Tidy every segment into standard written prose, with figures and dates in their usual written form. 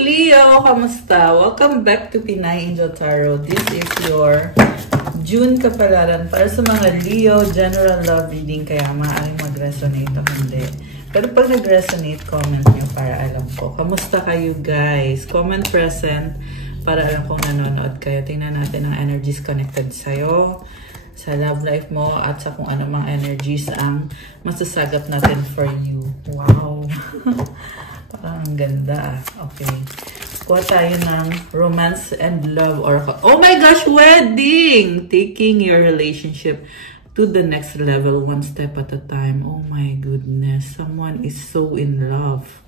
Leo! Kamusta? Welcome back to Pinay Angel Tarot. This is your June kapalaran para sa mga Leo general love reading, kaya maaaring mag-resonate o hindi. Pero pag nag-resonate, comment nyo para alam ko. Kamusta kayo guys? Comment present para alam kong nanonood kayo. Tingnan natin ang energies connected sa'yo, sa love life mo, at sa kung ano mang energies ang masasagap natin for you. Wow! Parang ang ganda. Okay. Kuha tayo ng romance and love oracle. Oh my gosh! Wedding! Taking your relationship to the next level one step at a time. Oh my goodness. Someone is so in love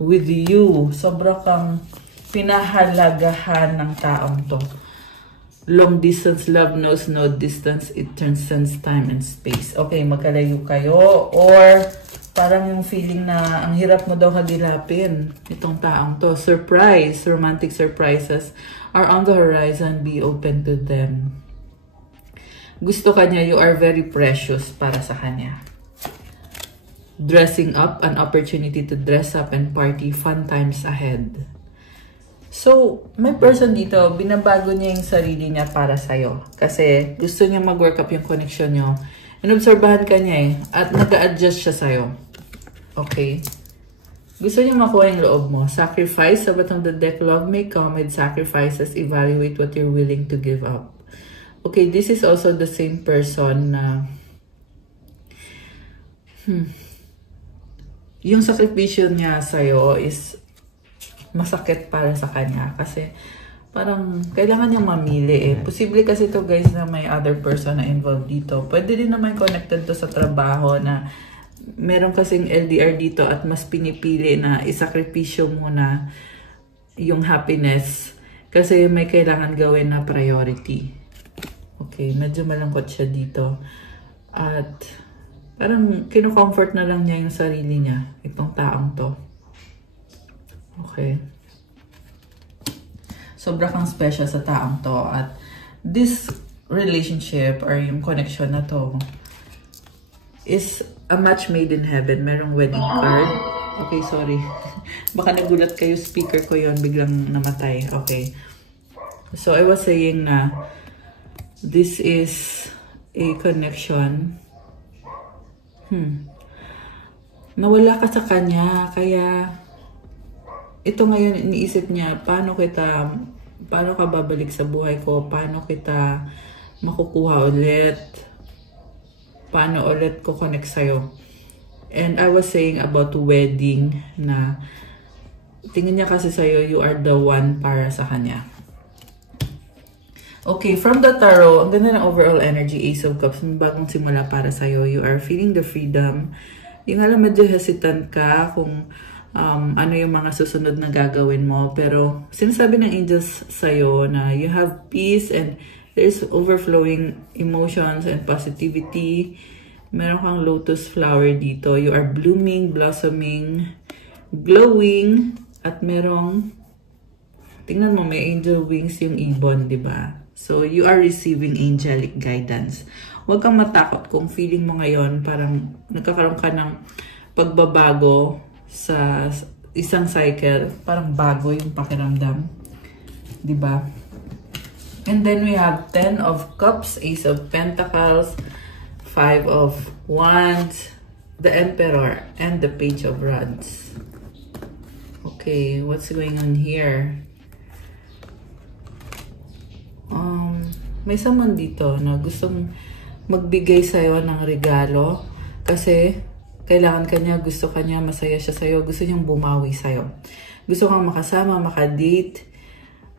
with you. Sobra kang pinahalagahan ng taong to. Long distance love knows no distance. It transcends time and space. Okay, magkalayo kayo or parang yung feeling na ang hirap mo daw kagilapin itong taong to. Surprise, romantic surprises are on the horizon. Be open to them. Gusto kanya, you are very precious para sa kanya. Dressing up, an opportunity to dress up and party, fun times ahead. So, may person dito, binabago niya yung sarili niya para sa'yo. Kasi gusto niya mag-work up yung connection niyo. Inobserbahan ka niya eh, at nag-a-adjust siya sa'yo. Okay? Gusto niya makuha yung loob mo. Sacrifice, sa bottom of the deck, love may come with sacrifices. Evaluate what you're willing to give up. Okay, this is also the same person na yung sakripisyo niya sa'yo is masakit para sa kanya. Kasi parang kailangan niyang mamili eh. Posible kasi to guys na may other person na involved dito. Pwede din naman connected to sa trabaho na meron kasing LDR dito at mas pinipili na isakripisyo muna yung happiness kasi may kailangan gawin na priority. Okay, medyo malungkot siya dito. At parang kino-comfort na lang niya yung sarili niya, itong taong to. Okay. Sobra kang special sa taong to. At this relationship or yung connection na to is a match made in heaven. Merong wedding card. Okay, sorry. Baka nagulat kayo, speaker ko yon biglang namatay. Okay. So, I was saying na this is a connection. Nawala ka sa kanya, kaya ito ngayon iniisip niya, paano ka babalik sa buhay ko? Paano kita makukuha ulit? Paano ulit ko connect sa'yo? And I was saying about wedding na tingin niya kasi sa'yo, you are the one para sa kanya. Okay, from the tarot, ang ganda ng overall energy, Ace of Cups, may bagong simula para sa'yo. You are feeling the freedom. Yung alam, medyo hesitant ka kung ano yung mga susunod na gagawin mo. Pero sinasabi ng angels sa'yo na you have peace and there's overflowing emotions and positivity. Meron kang lotus flower dito. You are blooming, blossoming, glowing, at merong, tingnan mo, may angel wings yung ibon, di ba? So, you are receiving angelic guidance. Huwag kang matakot kung feeling mo ngayon parang nagkakaroon ka ng pagbabago sa isang cycle. Parang bago yung pakiramdam. Diba? And then we have 10 of Cups, Ace of Pentacles, 5 of Wands, the Emperor, and the Page of Rods. Okay, what's going on here? May someone dito na gustong magbigay sa'yo ng regalo kasi kailangan kanya, gusto kanya, masaya siya sa'yo, gusto niyang bumawi sa'yo. Gusto kang makasama, makadate.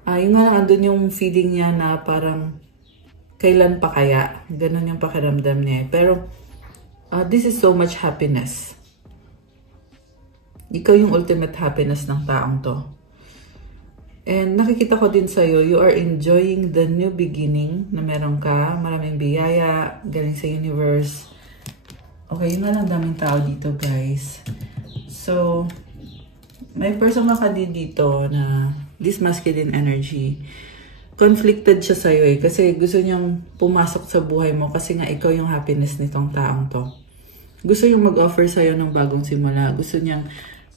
Yung nga lang, andun yung feeling niya na parang kailan pa kaya? Ganun yung pakiramdam niya. Pero this is so much happiness. Ikaw yung ultimate happiness ng taong to. And nakikita ko din sa'yo, you are enjoying the new beginning na meron ka. Maraming biyaya, galing sa universe. Okay, yun nga lang, daming tao dito, guys. So, may person ka dito na this masculine energy. Conflicted siya sa'yo eh. Kasi gusto niyang pumasok sa buhay mo kasi nga ikaw yung happiness nitong taong to. Gusto niyang mag-offer sa'yo ng bagong simula. Gusto niyang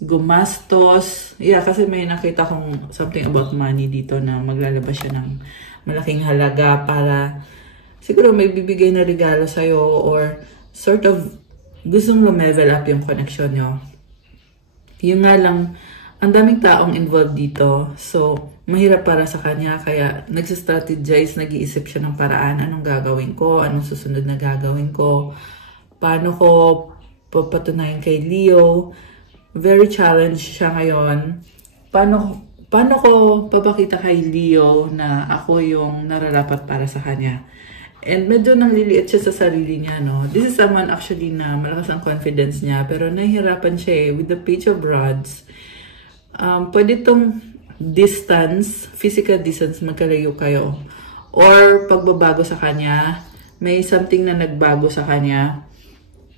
gumastos. Yeah, kasi may nakita kong something about money dito na maglalabas siya ng malaking halaga para siguro may bibigay na regalo sa'yo or sort of gustong level up yung connection nyo. Yung nga lang, ang daming taong involved dito. So, mahirap para sa kanya. Kaya, nagsistrategize, nag-iisip siya ng paraan. Anong gagawin ko? Anong susunod na gagawin ko? Paano ko papatunayan kay Leo? Very challenged siya ngayon. Paano ko papakita kay Leo na ako yung nararapat para sa kanya? And medyo nangliliit siya sa sarili niya, no? This is someone actually na malakas ang confidence niya. Pero nahihirapan siya with the Page of Rods. Pwede itong distance, physical distance, magkalayo kayo. Or pagbabago sa kanya, may something na nagbago sa kanya.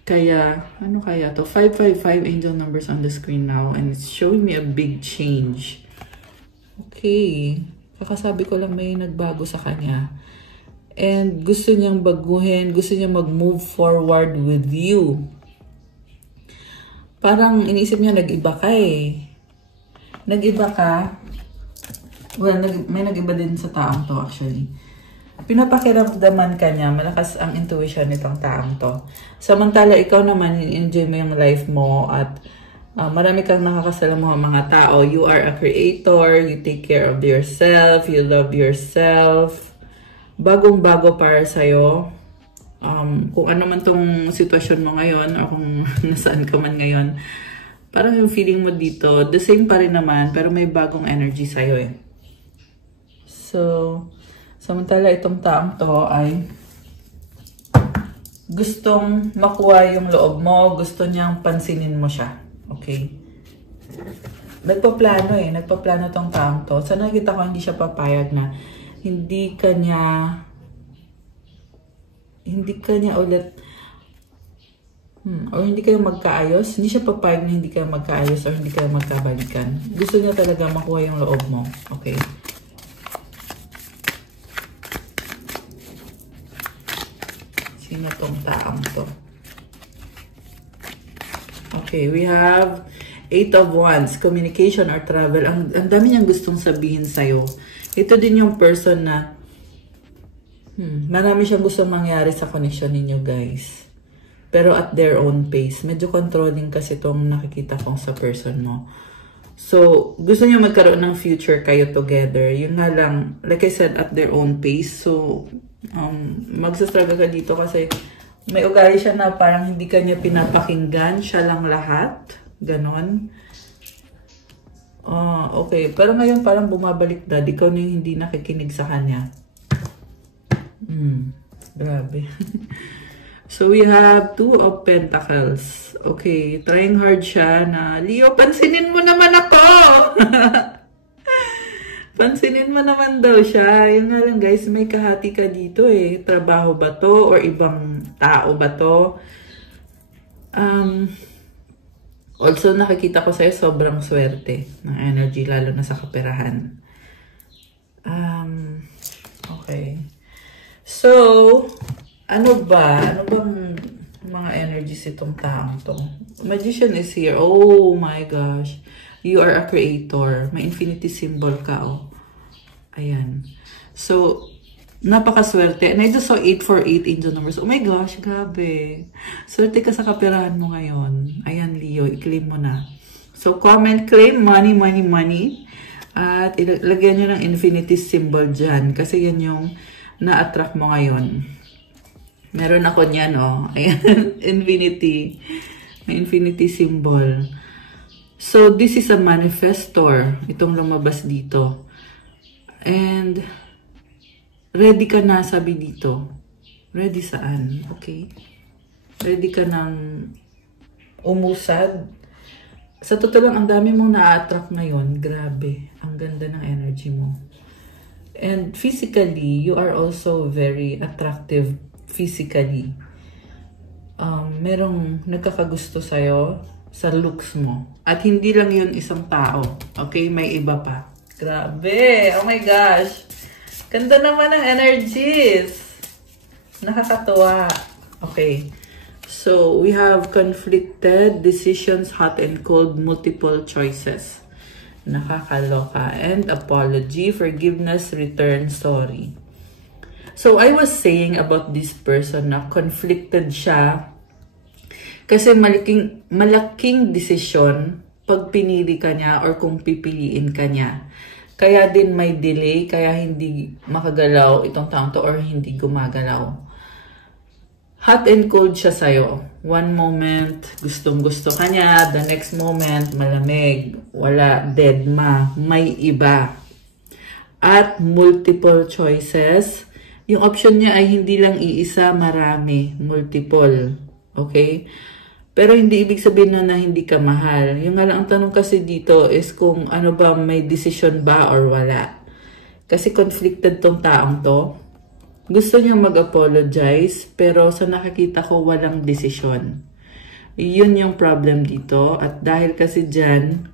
Kaya, ano kaya to? 555 angel numbers on the screen now. And it's showing me a big change. Okay. Kakasabi ko lang may nagbago sa kanya. And gusto niyang baguhin, gusto niyang mag-move forward with you. Parang iniisip niya, nag-iba ka eh. Nag-iba ka. Well, may nag-iba din sa taong to actually. Pinapakiramdaman ka niya, malakas ang intuition nitong taong to. Samantala, ikaw naman, enjoy mo yung life mo at marami kang nakakasalamuha mga tao. You are a creator, you take care of yourself, you love yourself. Bagong-bago para sa'yo. Kung ano man tong sitwasyon mo ngayon o kung nasaan ka man ngayon, parang yung feeling mo dito, the same pa rin naman, pero may bagong energy sa'yo eh. So, samantala itong taong to ay gustong makuha yung loob mo, gusto niyang pansinin mo siya. Okay? Nagpaplano eh, nagpaplano tong taong to. Sa nakita ko, hindi siya papayag na hindi ka niya ulit or hindi kayo magkaayos. Hindi siya papayag na hindi kayo magkaayos or hindi kayo magkabalikan. Gusto niya talaga makuha yung loob mo. Okay? Sino tong taong to? Okay, we have 8 of Wands, communication or travel. Ang dami niyang gustong sabihin sa'yo. Ito din yung person na marami siyang gustong mangyari sa connection ninyo, guys. Pero at their own pace. Medyo controlling kasi itong nakikita kong sa person mo. So, gusto niyo magkaroon ng future kayo together. Yun nga lang, like I said, at their own pace. So, magsastruggle ka dito kasi may ugali siya na parang hindi ka niya pinapakinggan. Siya lang lahat. Ganon. Okay. Pero ngayon parang bumabaliktad. Ikaw na yung hindi nakikinig sa kanya. Grabe. So, we have 2 of Pentacles. Okay, trying hard siya na, Leo, pansinin mo naman ako! Pansinin mo naman daw siya. Yun nga lang, guys, may kahati ka dito eh. Trabaho ba to? Or ibang tao ba to? Also, nakikita ko sa'yo, sobrang swerte ng energy, lalo na sa kaperahan. Okay. So, ano bang mga energies itong taong to? Magician is here. Oh my gosh. You are a creator. May infinity symbol ka, oh. Ayan. So, napakaswerte. And I just saw 848 angel numbers. Oh my gosh, grabe. Swerte ka sa kaperahan mo ngayon. Ayan, Leo, i-claim mo na. So, comment, claim, money, money, money. At ilagyan nyo ng infinity symbol dyan. Kasi yan yung na-attract mo ngayon. Meron ako niyan, oh. Ayan, infinity. May infinity symbol. So, this is a manifestor. Itong lumabas dito. And, ready ka na, sabi dito. Ready saan? Okay. Ready ka ng umusad. Sa totoo lang, ang dami mong na-attract ngayon. Grabe. Ang ganda ng energy mo. And physically, you are also very attractive physically. Merong nagkakagusto sa'yo sa looks mo. At hindi lang yun isang tao. Okay? May iba pa. Grabe! Oh my gosh! Ganda naman ng energies! Nakakatuwa. Okay. So, we have conflicted decisions, hot and cold, multiple choices. Nakakaloka. And apology, forgiveness, return, sorry. So, I was saying about this person na conflicted siya kasi malaking desisyon pag pinili ka niya or kung pipiliin ka niya. Kaya din may delay, kaya hindi makagalaw itong taong to or hindi gumagalaw. Hot and cold siya sa'yo. One moment, gustong-gusto ka niya. The next moment, malamig. Wala, deadma. May iba. At multiple choices. Yung option niya ay hindi lang iisa, marami. Multiple. Okay? Pero hindi ibig sabihin na hindi ka mahal. Yung nga lang ang tanong kasi dito is kung ano ba, may decision ba or wala. Kasi conflicted tong taong to. Gusto niya mag-apologize, pero sa nakikita ko walang desisyon. Yun yung problem dito. At dahil kasi dyan,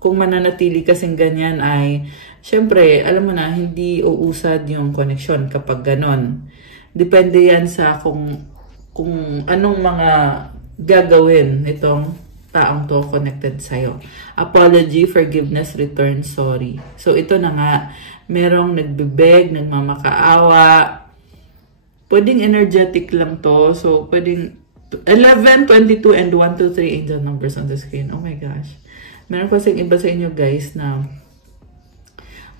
kung mananatili kasing ganyan ay, syempre, alam mo na, hindi uusad yung connection kapag ganon. Depende yan sa kung anong mga gagawin itong taong to connected sa'yo. Apology, forgiveness, return, sorry. So, ito na nga. Merong nagbibeg, nagmamakaawa. Pwedeng energetic lang to. So, pwedeng 11, 22, and 1, 2, 3 angel numbers on the screen. Oh my gosh. Meron kasing iba sa inyo guys na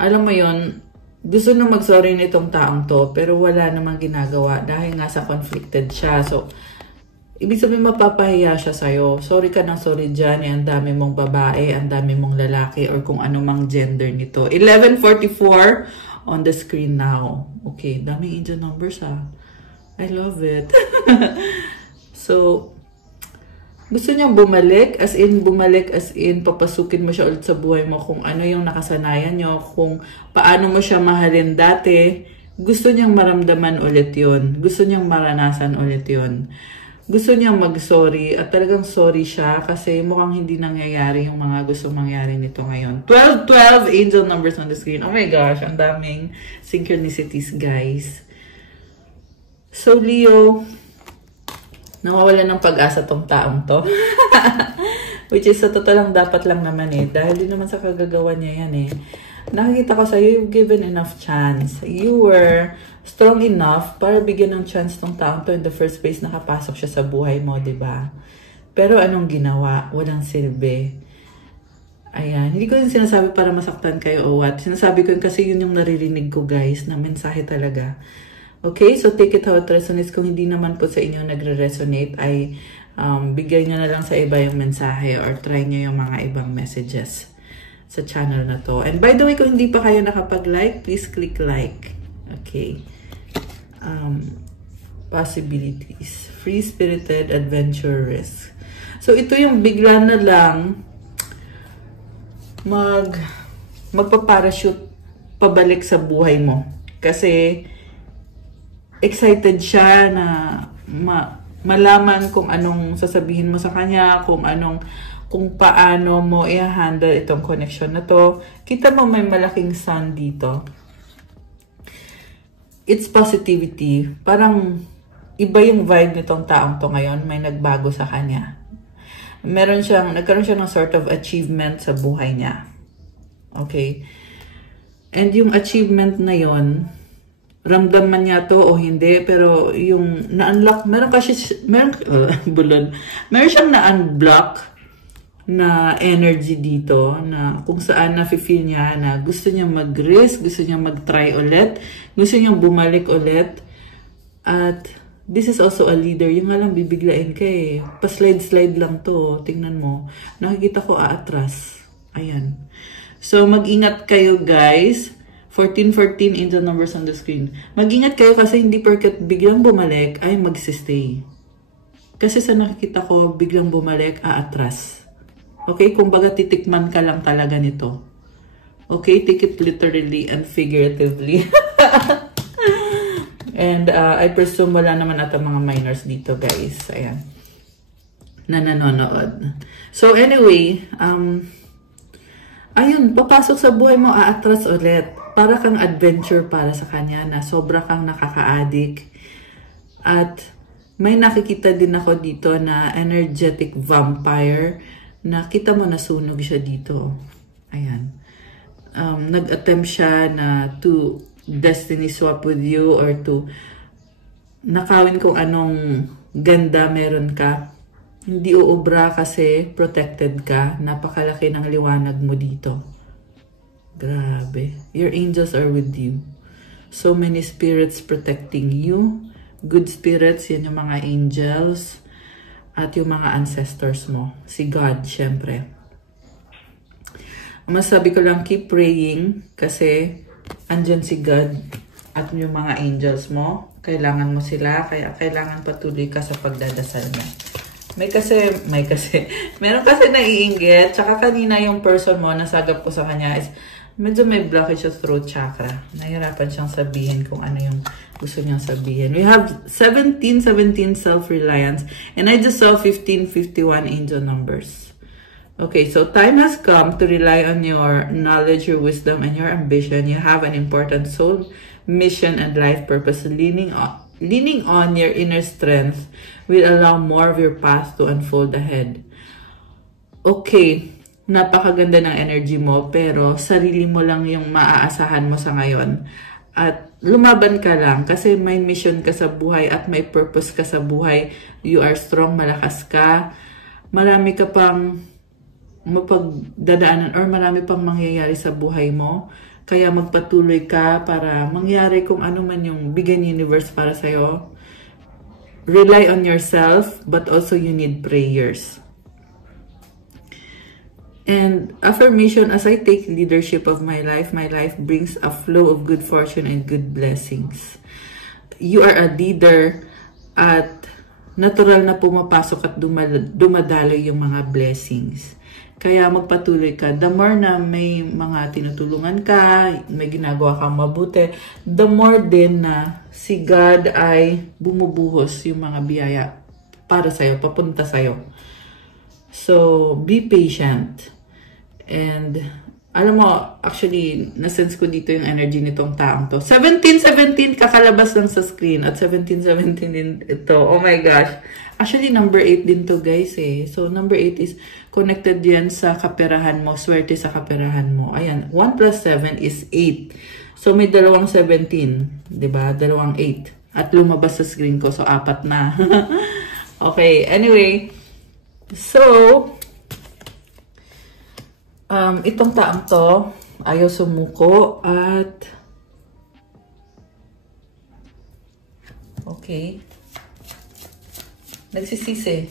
alam mo yon, gusto na mag-sorry nitong taong to pero wala namang ginagawa dahil nga sa conflicted siya. So, ibig sabihin mapapahiya siya sa'yo. Sorry ka ng sorry dyan. Ang dami mong babae, ang dami mong lalaki, or kung anumang gender nito. 11:44 on the screen now. Okay, daming angel numbers ha. I love it. So, gusto niyang bumalik, as in, papasukin mo siya ulit sa buhay mo kung ano yung nakasanayan niyo, kung paano mo siya mahalin dati. Gusto niyang maramdaman ulit yun. Gusto niyang maranasan ulit yun. Gusto niyang mag-sorry at talagang sorry siya kasi mukhang hindi nangyayari yung mga gusto mangyari nito ngayon. 12 angel numbers on the screen. Oh my gosh, ang daming synchronicities, guys. So, Leo, nawawalan ng pag-asa tong taong to. Which is, sa totoo lang, dapat lang naman eh. Dahil din naman sa kagagawa niya yan eh. Nakikita ko sa'yo, you've given enough chance. You were strong enough para bigyan ng chance tong taong to in the first place nakapasok siya sa buhay mo, diba? Pero anong ginawa? Walang silbi. Ayan. Hindi ko yung sinasabi para masaktan kayo o what. Sinasabi ko yun kasi yun yung naririnig ko, guys, na mensahe talaga. Okay? So, take it how it resonates. Kung hindi naman po sa inyo nagre-resonate, ay bigay nyo na lang sa iba yung mensahe or try nyo yung mga ibang messages sa channel na to. And by the way, kung hindi pa kayo nakapag-like, please click like. Okay. Possibilities. Free-spirited, adventurous. So, ito yung bigla na lang magpa-parachute pabalik sa buhay mo. Kasi, excited siya na malaman kung anong sasabihin mo sa kanya, kung paano mo i-handle itong connection na to. Kita mo may malaking sun dito. It's positivity. Parang iba yung vibe nitong taong to ngayon. May nagbago sa kanya. Nagkaroon siya ng sort of achievement sa buhay niya. Okay? And yung achievement na yon, ramdam man niya to o hindi, pero yung na-unlock, meron siyang na-unblock na energy dito na kung saan na-feel niya na gusto niya mag-risk, gusto niya mag-try ulit, gusto niya bumalik ulit. At this is also a leader. Yung nga lang bibiglain ka eh. Pa-slide-slide lang to. Tingnan mo. Nakikita ko aatras. Ayan. So, mag-ingat kayo guys. 14 angel numbers on the screen. Mag-ingat kayo kasi hindi porket biglang bumalik ay magsistay. Kasi sa nakikita ko, biglang bumalik, aatras. Okay? Kung baga titikman ka lang talaga nito. Okay? Take it literally and figuratively. And I presume wala naman ata mga minors dito, guys. Ayan. Na nanonood. So anyway, ayun, papasok sa buhay mo, aatras ulit. Para kang adventure para sa kanya na sobra kang nakaka-addict. At May nakikita din ako dito na energetic vampire. Nakita mo nasunog siya dito. Ayan. Nag-attempt siya na to destiny swap with you or to nakawin kung anong ganda meron ka. Hindi uubra kasi protected ka. Napakalaki ng liwanag mo dito. Grabe. Your angels are with you. So many spirits protecting you. Good spirits, yan yung mga angels. At yung mga ancestors mo. Si God, syempre. Masabi ko lang, keep praying. Kasi andyan si God at yung mga angels mo. Kailangan mo sila. Kaya kailangan patuloy ka sa pagdadasal mo. Meron kasi naiinggit. Tsaka kanina yung person mo, nasagap ko sa kanya is medyo may blockage sa throat chakra. Nahirapan siyang sabihin kung ano yung gusto niyang sabihin. We have 17 self-reliance. And I just saw 1551 angel numbers. Okay, so time has come to rely on your knowledge, your wisdom, and your ambition. You have an important soul mission and life purpose. Leaning on your inner strength will allow more of your path to unfold ahead. Okay. Napakaganda ng energy mo, pero sarili mo lang yung maaasahan mo sa ngayon. At lumaban ka lang kasi may mission ka sa buhay at may purpose ka sa buhay. You are strong, malakas ka. Marami ka pang mapagdadaanan or marami pang mangyayari sa buhay mo. Kaya magpatuloy ka para mangyari kung ano man yung bigay ni universe para sa'yo. Rely on yourself, but also you need prayers. And affirmation, as I take leadership of my life brings a flow of good fortune and good blessings. You are a leader at natural na pumapasok at dumadaloy yung mga blessings. Kaya magpatuloy ka. The more na may mga tinutulungan ka, may ginagawa kang mabuti, the more din na si God ay bumubuhos yung mga biyaya para sa'yo, papunta sa'yo. So, be patient. And, alam mo, actually, nasense ko dito yung energy nitong taong to. 1717, kakalabas lang sa screen. At 1717 din ito. Oh my gosh. Actually, number 8 din to, guys, eh. So, number 8 is connected yan sa kaperahan mo. Swerte sa kaperahan mo. Ayan, 1 plus 7 is 8. So, may dalawang 17. Diba? Dalawang 8. At lumabas sa screen ko. So, 4 na. Okay, anyway. So, itong taong to, ayaw sumuko at okay. Nagsisisi.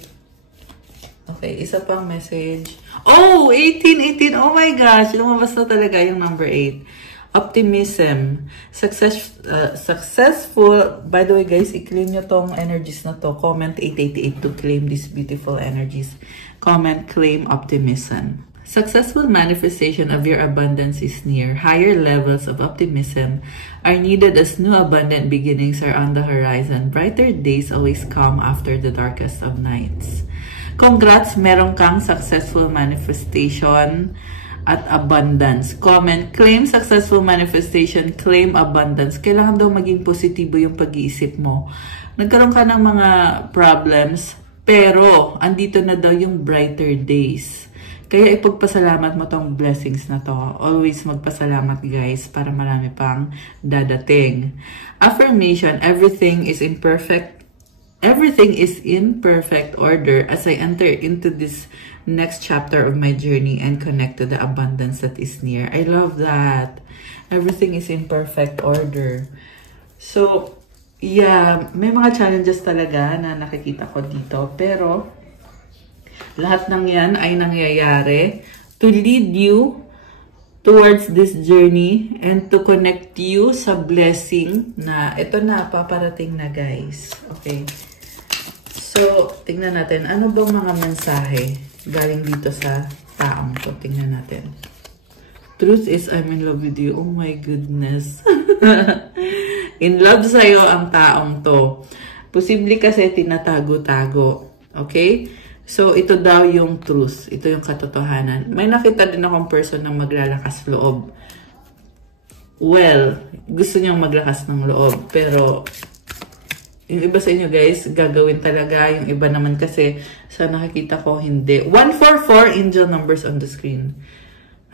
Okay, isa pang message. Oh, 18. Oh my gosh, lumabas na talaga yung number 8. Optimism. Successful. By the way, guys, i-claim nyo tong energies na to. Comment 888 to claim these beautiful energies. Comment, claim optimism. Successful manifestation of your abundance is near. Higher levels of optimism are needed as new abundant beginnings are on the horizon. Brighter days always come after the darkest of nights. Congrats, meron kang successful manifestation at abundance. Comment, claim successful manifestation, claim abundance. Kailangan daw maging positibo yung pag-iisip mo. Nagkaroon ka ng mga problems, pero andito na daw yung brighter days. Kaya ipagpasalamat mo tong blessings na to. Always magpasalamat, guys, para marami pang dadating. Affirmation, everything is in perfect order as I enter into this next chapter of my journey and connect to the abundance that is near. I love that. Everything is in perfect order. So, yeah, may mga challenges talaga na nakikita ko dito, pero lahat ng yan ay nangyayari to lead you towards this journey and to connect you sa blessing na ito na, paparating na, guys. Okay. So, tingnan natin. Ano bang mga mensahe galing dito sa taong to? Tingnan natin. Truth is, I'm in love with you. Oh my goodness. In love sa'yo ang taong to. Posible kasi tinatago-tago. Okay? So, ito daw yung truth. Ito yung katotohanan. May nakita din akong person na maglalakas loob. Well, gusto niyang maglakas ng loob. Pero, Yung iba sa inyo guys, gagawin talaga. Yung iba naman kasi, sa nakikita ko, hindi. 144 angel numbers on the screen.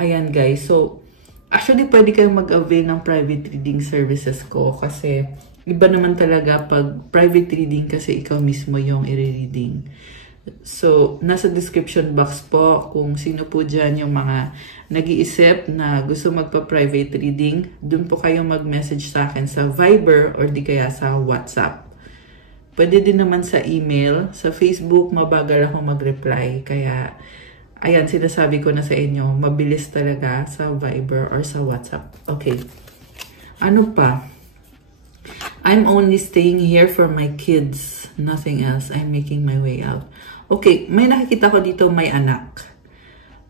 Ayan guys. So, actually, pwede kayong mag-avail ng private reading services ko. Kasi, iba naman talaga pag private reading kasi ikaw mismo yung i-reading. So, nasa description box po kung sino po dyan yung mga nag-iisip na gusto magpa-private reading. Doon po kayo mag-message sa akin sa Viber or di kaya sa WhatsApp. Pwede din naman sa email. Sa Facebook, mabagal ako mag-reply. Kaya, ayan, sinasabi ko na sa inyo, mabilis talaga sa Viber or sa WhatsApp. Okay. Ano pa? I'm only staying here for my kids. Nothing else. I'm making my way out. Okay, may nakikita ko dito may anak.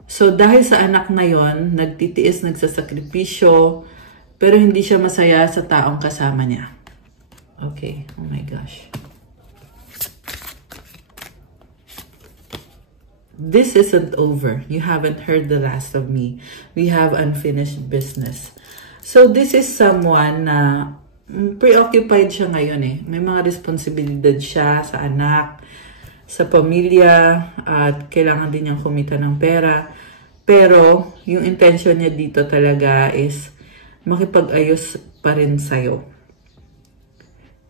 So, dahil sa anak na yon, nagtitiis, nagsasakripisyo, pero hindi siya masaya sa taong kasama niya. Okay, oh my gosh. This isn't over. You haven't heard the last of me. We have unfinished business. So, this is someone na preoccupied siya ngayon eh. May mga responsibilidad siya sa anak, sa pamilya, at kailangan din niyang kumita ng pera. Pero, yung intention niya dito talaga is makipag-ayos pa rin sa'yo.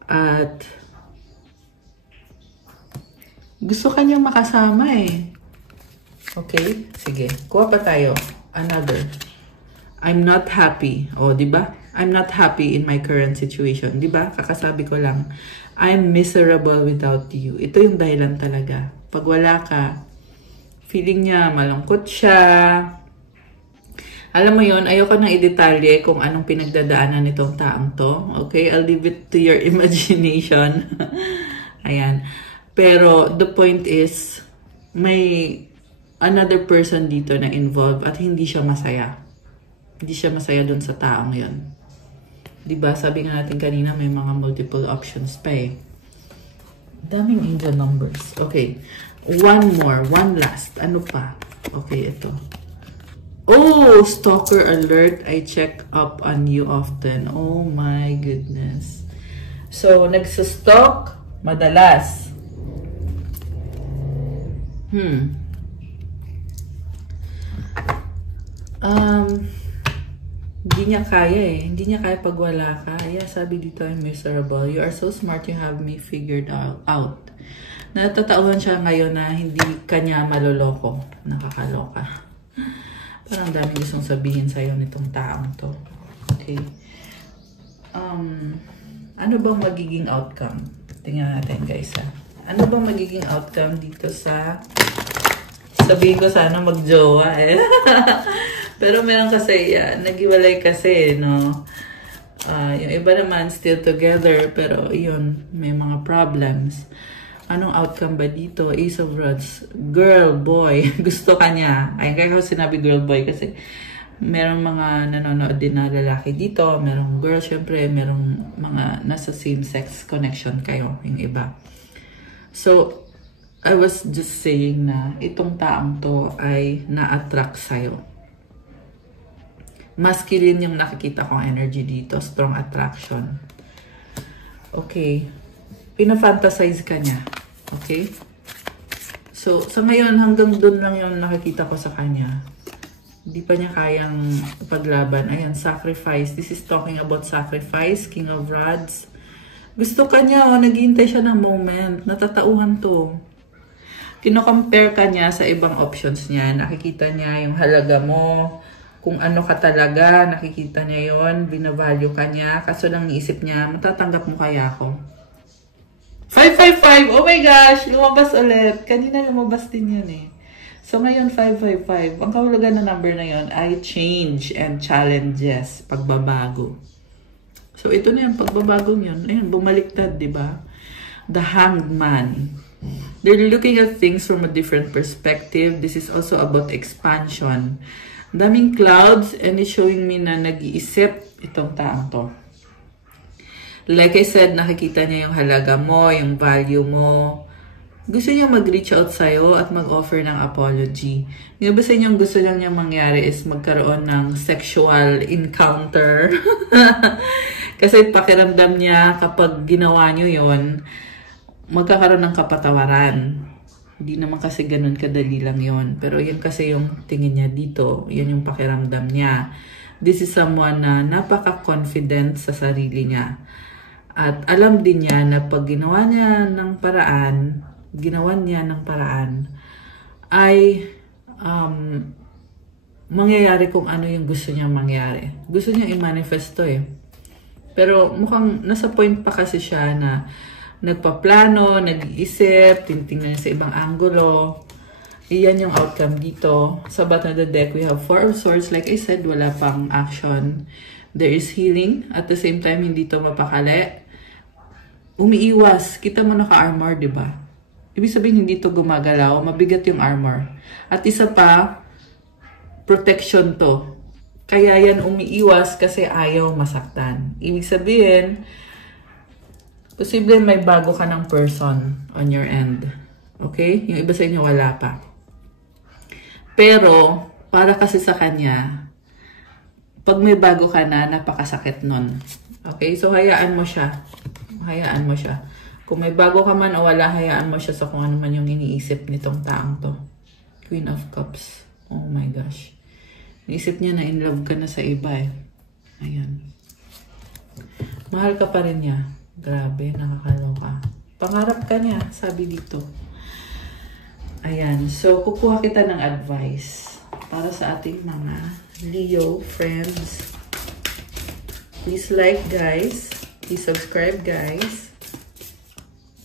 At gusto ka niyang makasama eh. Okay? Sige. Kuha pa tayo. Another. I'm not happy. O, diba? I'm not happy in my current situation. Diba? Kakasabi ko lang. I'm miserable without you. Ito yung dahilan talaga. Pag wala ka, feeling niya malungkot siya. Alam mo yon, ayoko nang i-detalye kung anong pinagdadaanan nitong taong to. Okay? I'll leave it to your imagination. Ayan. Pero, the point is, may another person dito na involved at hindi siya masaya. Hindi siya masaya dun sa taong yon. Diba? Sabi nga natin kanina, may mga multiple options pa eh. Daming angel numbers. Okay. One more. One last. Ano pa? Okay, ito. Oh! Stalker alert. I check up on you often. Oh my goodness. So, nagsastalk madalas. Hindi niya kaya eh. Hindi niya kaya pag wala ka. Yeah, sabi dito, I'm miserable. You are so smart, you have me figured out. Natatauhan siya ngayon na hindi kanya maloloko. Nakakaloka. Parang dami gustong sabihin sa'yo nitong taong to. Okay. Ano bang magiging outcome? Tingnan natin guys ha. Ano bang magiging outcome dito sa... Sabihin ko sana mag-jowa eh. Pero meron kasi, nag-iwalay kasi, no? Yung iba naman still together, pero yun, may mga problems. Anong outcome ba dito? Ace of Rods. Girl, boy. Gusto ka niya. Ay, kaya ko sinabi girl, boy kasi merong mga nanonood din na lalaki dito. Merong girl, syempre. Merong mga nasa same-sex connection kayo, yung iba. So, I was just saying na itong taong to ay na-attract sa'yo. Masculine yung nakikita kong energy dito. Strong attraction. Okay. Pina-fantasize ka niya. Okay? So, sa ngayon, hanggang dun lang yung nakikita ko sa kanya. Hindi pa niya kayang paglaban. Ayan, sacrifice. This is talking about sacrifice. King of Rods. Gusto ka niya, naghihintay siya ng moment. Natatauhan to. Kino-compare ka niya sa ibang options niya. Nakikita niya yung halaga mo. Kung ano ka talaga, nakikita niya yon, binavalue ka niya. Kaso lang niisip niya, matatanggap mo kaya ako. 555! Oh my gosh! Lumabas ulit. Kanina lumabas din yun eh. So ngayon, 555. Ang kahulugan na number na yon ay change and challenges. Pagbabago. So ito na yung pagbabagong yun. Ayun, bumaliktad, di ba? The Hanged Man. They're looking at things from a different perspective. This is also about expansion. Daming clouds and it's showing me na nag-iisip itong taong to. Like I said, nakikita niya yung halaga mo, yung value mo. Gusto niya mag-reach out sa'yo at mag-offer ng apology. Yung ba sa inyong gusto lang niya mangyari is magkaroon ng sexual encounter. Kasi pakiramdam niya kapag ginawa nyo yon, magkakaroon ng kapatawaran. Hindi naman kasi ganun kadali lang yon. Pero yun kasi yung tingin niya dito. Yan yung pakiramdam niya. This is someone na napaka-confident sa sarili niya. At alam din niya na pag ginawa niya ng paraan, ay mangyayari kung ano yung gusto niya mangyari. Gusto niya i-manifest to eh. Pero mukhang nasa point pa kasi siya na nagpaplano, nag-iisip, tinitingnan niya sa ibang angulo. Iyan yung outcome dito. Sa bottom of the deck, we have 4 of Swords. Like I said, wala pang action. There is healing. At the same time, hindi to mapakali. Umiiwas. Kita mo naka-armor, diba? Ibig sabihin, hindi to gumagalaw. Mabigat yung armor. At isa pa, protection to. Kaya yan umiiwas kasi ayaw masaktan. Ibig sabihin, posible may bago ka ng person on your end. Okay? Yung iba sa inyo wala pa. Pero, para kasi sa kanya, pag may bago ka na, napakasakit nun. Okay? So, hayaan mo siya. Hayaan mo siya. Kung may bago ka man o wala, hayaan mo siya sa kung ano man yung iniisip nitong taong to. Queen of Cups. Oh my gosh. Naisip niya na in love ka na sa iba eh. Ayan. Mahal ka pa rin niya. Grabe, nakakaloka. Pangarap ka niya, sabi dito. Ayan. So, kukuha kita ng advice para sa ating mga Leo friends. Please like, guys. Please subscribe, guys.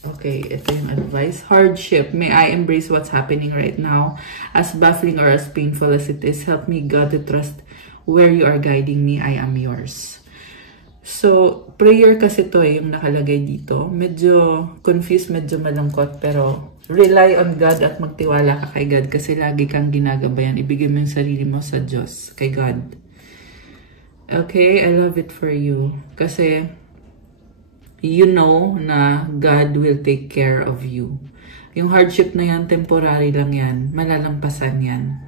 Okay, ito yung advice. Hardship. May I embrace what's happening right now? As baffling or as painful as it is, help me, God, to trust where you are guiding me. I am yours. So, prayer kasi to yung nakalagay dito. Medyo confused, medyo malungkot, pero rely on God at magtiwala ka kay God kasi lagi kang ginagabayan. Ibigay mo yung sarili mo sa Diyos, kay God. Okay, I love it for you. Kasi you know na God will take care of you. Yung hardship na yan, temporary lang yan. Malalampasan yan.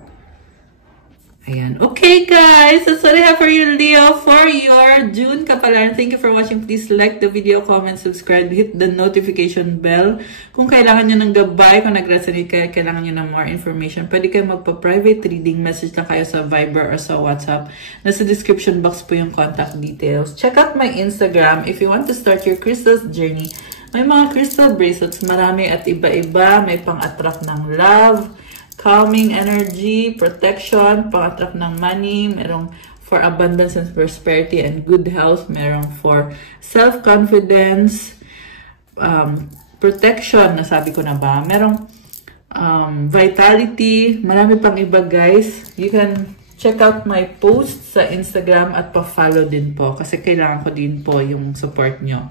Ayan. Okay, guys. That's what I have for you, Leo, for your June kapalaran. Thank you for watching. Please like the video, comment, subscribe, hit the notification bell. Kung kailangan nyo ng gabay, kung nag-resonate kayo, kailangan nyo ng more information, pwede kayo magpa-private reading. Message lang kayo sa Viber or sa WhatsApp. Nasa description box po yung contact details. Check out my Instagram if you want to start your crystals journey. May mga crystal bracelets, marami at iba-iba. May pang-attract ng love, calming energy, protection, pang-attract ng money, merong for abundance and prosperity and good health, merong for self-confidence, protection, nasabi ko na ba, merong vitality, marami pang iba, guys. You can check out my posts sa Instagram at pa-follow din po kasi kailangan ko din po yung support nyo.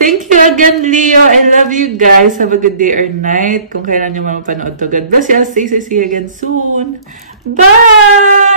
Thank you again, Leo. I love you guys. Have a good day or night. Kung kailan nyo mapanood to. God bless you. I'll see you again soon. Bye!